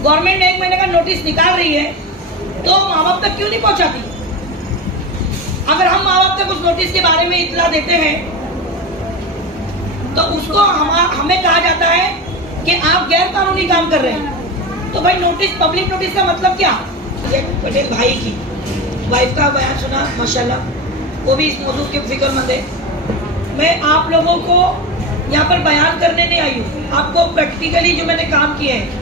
Government 1 महीने का notice निकाल रही है तो माँ बाप तक क्यों नहीं पहुंचाती? अगर हम माँ बाप तक उस नोटिस के बारे में इत्तला देते हैं तो उसको हमें कहा जाता है कि आप गैर कानूनी काम कर रहे हैं। तो भाई नोटिस, पब्लिक नोटिस का मतलब क्या? पटेल भाई की वाइफ का बयान सुना माशाल्लाह, वो भी इस मौजूद के फिक्रमंद है। मैं आप लोगों को यहाँ पर बयान करने नहीं आई हूँ, आपको प्रैक्टिकली जो मैंने काम किए हैं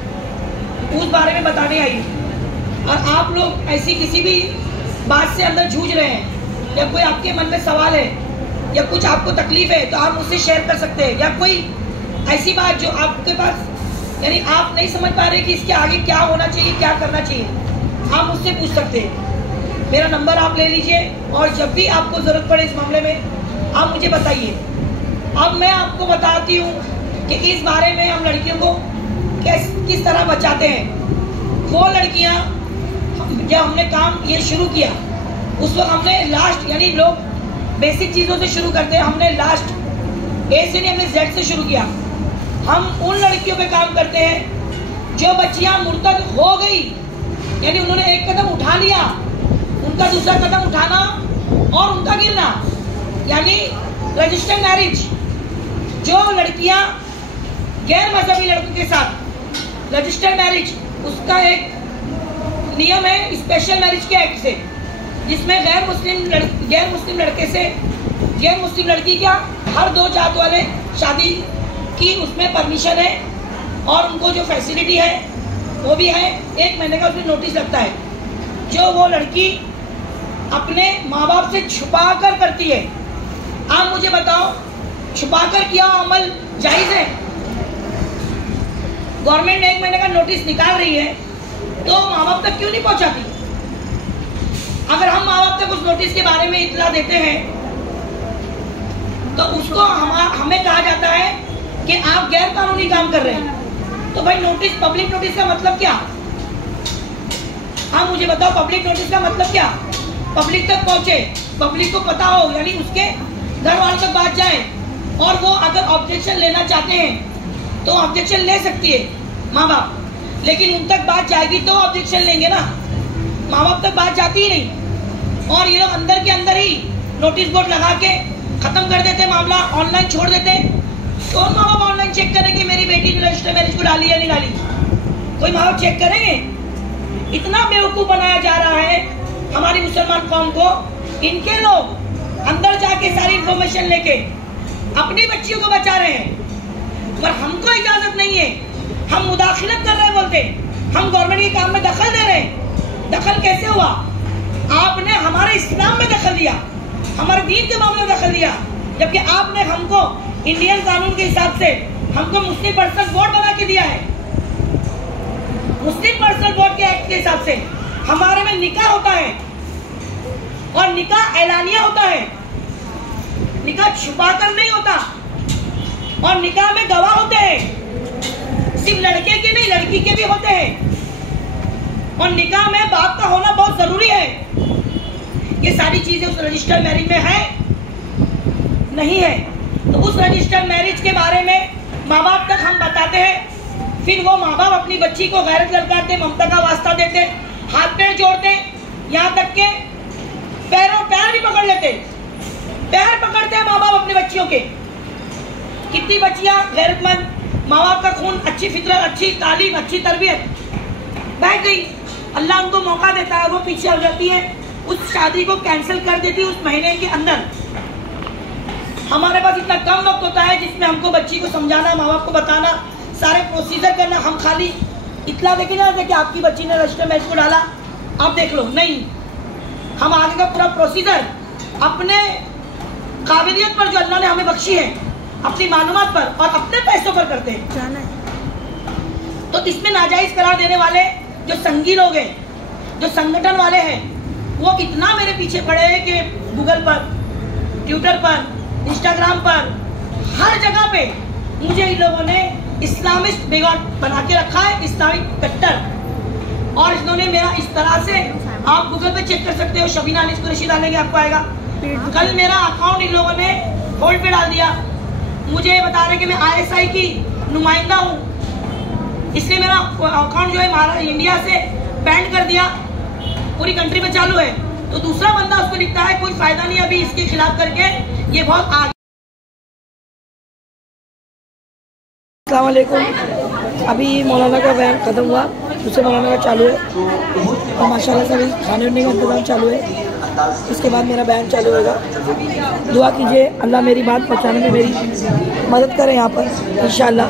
उस बारे में बताने आई हूँ। और आप लोग ऐसी किसी भी बात से अंदर जूझ रहे हैं या कोई आपके मन में सवाल है या कुछ आपको तकलीफ है तो आप मुझसे शेयर कर सकते हैं, या कोई ऐसी बात जो आपके पास यानी आप नहीं समझ पा रहे कि इसके आगे क्या होना चाहिए, क्या करना चाहिए, आप मुझसे पूछ सकते हैं। मेरा नंबर आप ले लीजिए और जब भी आपको जरूरत पड़े इस मामले में आप मुझे बताइए। अब मैं आपको बताती हूँ कि इस बारे में हम लड़कियों को किस तरह बचाते हैं। वो लड़कियाँ जब हमने काम ये शुरू किया उस वक्त हमने लास्ट यानी लोग बेसिक चीज़ों से शुरू करते हैं, हमने लास्ट ए से नहीं, हमने जेड से शुरू किया। हम उन लड़कियों पे काम करते हैं जो बच्चियां मुर्तद हो गई, यानी उन्होंने एक कदम उठा लिया, उनका दूसरा कदम उठाना और उनका गिरना, यानी रजिस्टर्ड मैरिज। जो लड़कियां गैर मजहबी लड़कों के साथ रजिस्टर्ड मैरिज, उसका एक नियम है स्पेशल मैरिज के एक्ट से, जिसमें गैर मुस्लिम लड़के से गैर मुस्लिम लड़की क्या हर दो जात वाले शादी की उसमें परमिशन है और उनको जो फैसिलिटी है वो भी है। 1 महीने का उसमें नोटिस लगता है। जो वो लड़की अपने माँ बाप से छुपा कर करती है, आप मुझे बताओ छुपा कर किया अमल जायज़ है? गवर्नमेंट 1 महीने का नोटिस निकाल रही है तो माँ बाप तक क्यों नहीं पहुंचाती? अगर हम माँ बाप तक उस नोटिस के बारे में इत्तला देते हैं तो उसको हमें कहा जाता है कि आप गैर कानूनी काम कर रहे हैं। तो भाई नोटिस, पब्लिक नोटिस का मतलब क्या? आप मुझे बताओ पब्लिक नोटिस का मतलब क्या? पब्लिक तक पहुंचे, पब्लिक को पता हो, यानी उसके घर वालों तक बात जाए और वो अगर ऑब्जेक्शन लेना चाहते हैं तो ऑब्जेक्शन ले सकती है माँ बाप, लेकिन उन तक बात जाएगी तो ऑब्जेक्शन लेंगे ना, माँ बाप तक बात जाती ही नहीं। और ये लोग अंदर के अंदर ही नोटिस बोर्ड लगा के खत्म कर देते मामला, ऑनलाइन छोड़ देते। कौन माँ बाप ऑनलाइन चेक करेंगे मेरी बेटी ने रजिस्टर मैरिज को डाली या नहीं डाली? कोई माँ बाप चेक करेंगे? इतना बेवकूफ बनाया जा रहा है हमारी मुसलमान कौम को। इनके लोग अंदर जाके सारी इंफॉर्मेशन लेके अपनी बच्चियों को बचा रहे हैं, पर हमको इजाजत नहीं है। हम मुदाखिलत कर रहे हैं बोलते, हम गवर्नमेंट के काम में दखल दे रहे हैं। दखल कैसे हुआ? आपने हमारे इस्लाम में दखल दिया, हमारे दीन के मामले में दखल दिया, जबकि आपने हमको इंडियन कानून के हिसाब से हमको मुस्लिम पर्सनल वोट बना के दिया है। मुस्लिम पर्सनल वोट के एक्ट के हिसाब से हमारे में निकाह होता है और निकाह ऐलानिया होता है, निकाह छुपा कर नहीं होता। और निकाह में गवाह होते हैं, सिर्फ लड़के के नहीं लड़की के भी होते हैं। और निकाह में बाप का होना बहुत जरूरी है। ये सारी चीजें उस रजिस्टर्ड मैरिज में है नहीं है। तो उस रजिस्टर्ड मैरिज के बारे में माँ बाप तक हम बताते हैं, फिर वो माँ बाप अपनी बच्ची को गैरत ललकारते, ममता का वास्ता देते, हाथ पैर जोड़ते, यहाँ तक के पैर भी पकड़ लेते, पैर पकड़ते हैं माँ बाप अपनी बच्चियों के। कितनी बच्चियां गैरतमंद, माँ बाप का खून, अच्छी फितरत, अच्छी तालीम, अच्छी तरबियत बैठ गई, अल्लाह उनको मौका देता है, वो पीछे हो जाती है, उस शादी को कैंसिल कर देती है उस महीने के अंदर। हमारे पास इतना कम वक्त होता है जिसमें हमको बच्ची को समझाना, माँ बाप को बताना, सारे प्रोसीजर करना। हम खाली इतना देखे ना कि आपकी बच्ची ने रजिस्टर मैरिज को डाला, आप देख लो, नहीं। हम आगे का पूरा प्रोसीजर अपने काबिलियत पर जो अल्लाह ने हमें बख्शी है, अपनी मालूमात पर और अपने पैसों पर करते हैं। तो इसमें नाजायज करार देने वाले जो संगी लोग हैं, जो संगठन वाले हैं, वो इतना मेरे पीछे पड़े हैं कि गूगल पर, ट्विटर पर, इंस्टाग्राम पर, हर जगह पे मुझे इन लोगों ने इस्लामिस्ट बिगॉट बना के रखा है, इस्लामिक कट्टर। और इन्होंने मेरा इस तरह से, आप गूगल पे चेक कर सकते हो, शबीना अली कुरैशी डालेंगे आपको आएगा। कल मेरा अकाउंट इन लोगों ने होल्ड पे डाल दिया, मुझे बता रहे कि मैं ISI की नुमाइंदा हूँ। इसने मेरा अकाउंट जो है इंडिया से बैंड कर दिया, पूरी कंट्री में चालू है। तो दूसरा बंदा उसको लिखता है कोई फायदा नहीं अभी इसके खिलाफ करके, ये बहुत आगे। अस्सलाम वालेकुम। अभी मौलाना का बयान ख़त्म हुआ, दूसरे मौलाना का चालू है और माशाल्लाह से अभी खाने वाने का इंतज़ाम चालू है। इसके बाद मेरा बयान चालू होगा। दुआ कीजिए अल्लाह मेरी बात पहुँचाने में मेरी मदद करे यहाँ पर इंशाअल्लाह।